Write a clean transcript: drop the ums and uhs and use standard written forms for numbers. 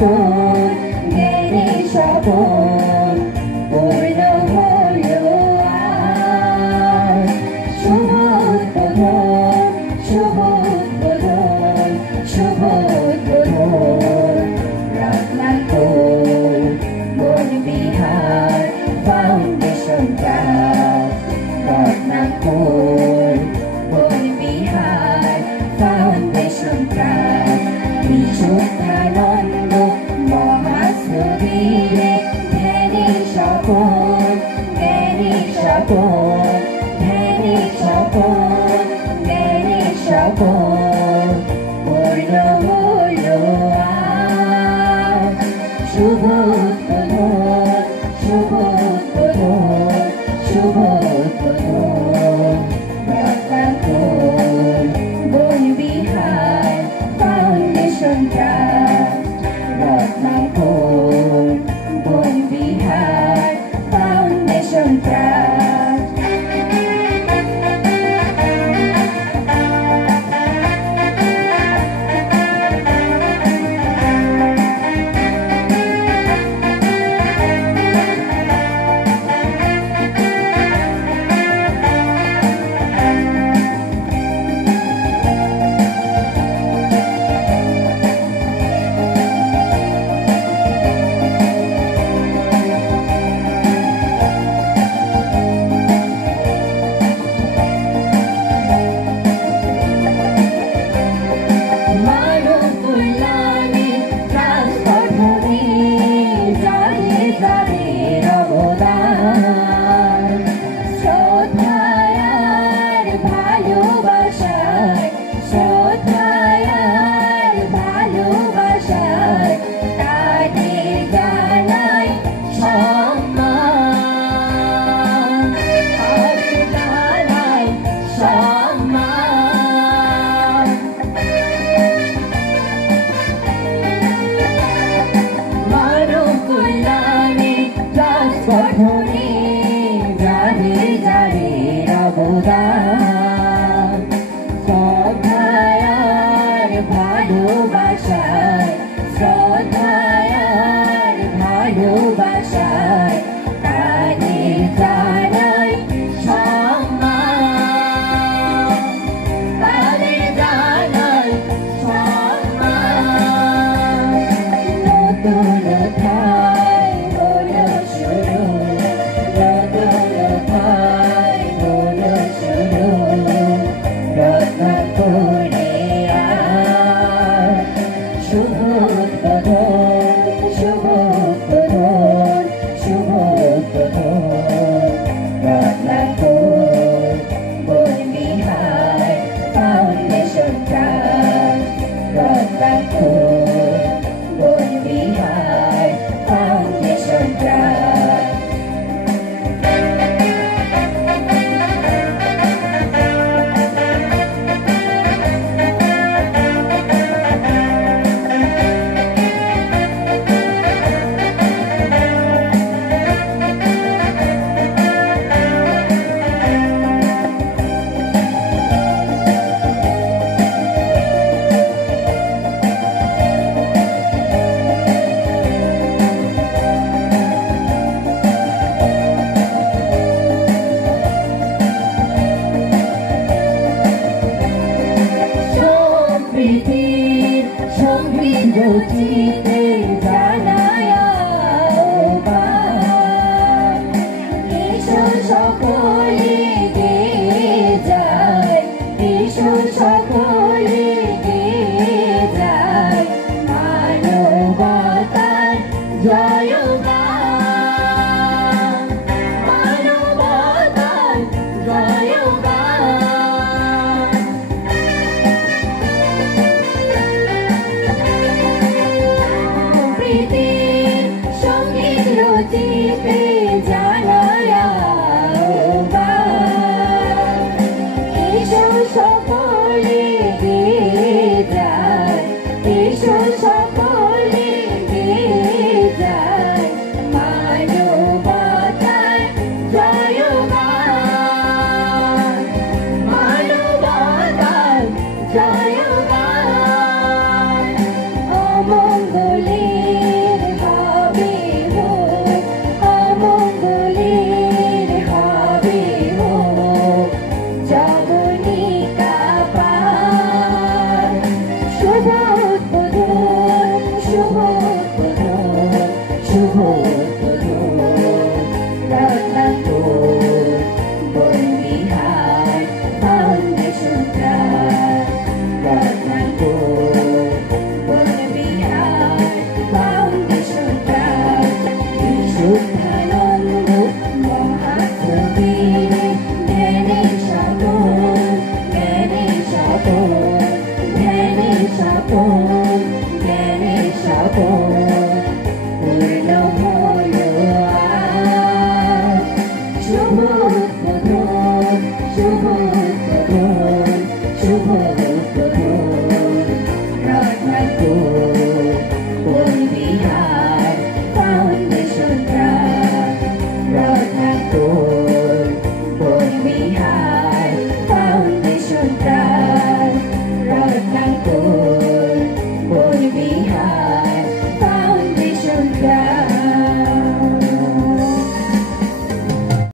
নতুন জ্ঞানের শপথ পূর্ণ হলো আজ। শুভ উদ্বোধন, শুভ উদ্বোধন, শুভ উদ্বোধন। Ratnakar Banbihar foundation trust, Ratnakar Banbihar foundation trust. Bishuddhananda মহাস্মৃতিরে ধ্যানের শপথ, জ্ঞানের শপথ, ধ্যানের শপথ, জ্ঞানের শপথ পূর্ণ হলো আজ। শুভ উদ্বোধন, শুভ উদ্বোধন, শুভ উদ্বোধন। Ratnakar Banbihar foundation trust, Ratnakar Banbihar foundation trust. গঠনে যাদের যাদের অবদান, শ্রদ্ধায় আর ভালোবাসায়, শ্রদ্ধায় আর ভালোবাসায় তাদের জানাই সম্মান, তাদের জানাই সম্মান। নতুনতায় হলো শুরু, নতুনতায় হলো শুরু। রত্নাকরে আজ শুভ উদ্বোধন, শুভ উদ্বোধন, শুভ উদ্বোধন। Ratnakar Banbihar foundation trust, Ratnakar Banbihar foundation trust. সম্প্রীতির সঙ্গীত রচিতে জানায় আহ্বান, এসো সকলে গেয়ে যায়, এসো সকলে গেয়ে যায় মানবতার জয়গান, মানবতার জয়গান। প্রীতির সঙ্গীত রচিতে জানায় আহ্বান, এসো সকলে গেয়ে যায়, এসো সকলে গেয়ে যায় মানবতার জয়গান, মানবতার জয়গান। অমঙ্গলে স্বপন জ্ঞানের স্বপন পূর্ণ হলো আজ শুভ উদ্বোধন শুভ উদ্বোধন শুভ উদ্বোধন রত্নাকুর বনবিহার ফাউন্ডেশন ট্রাস্ট রত্নাকুর বনবিহার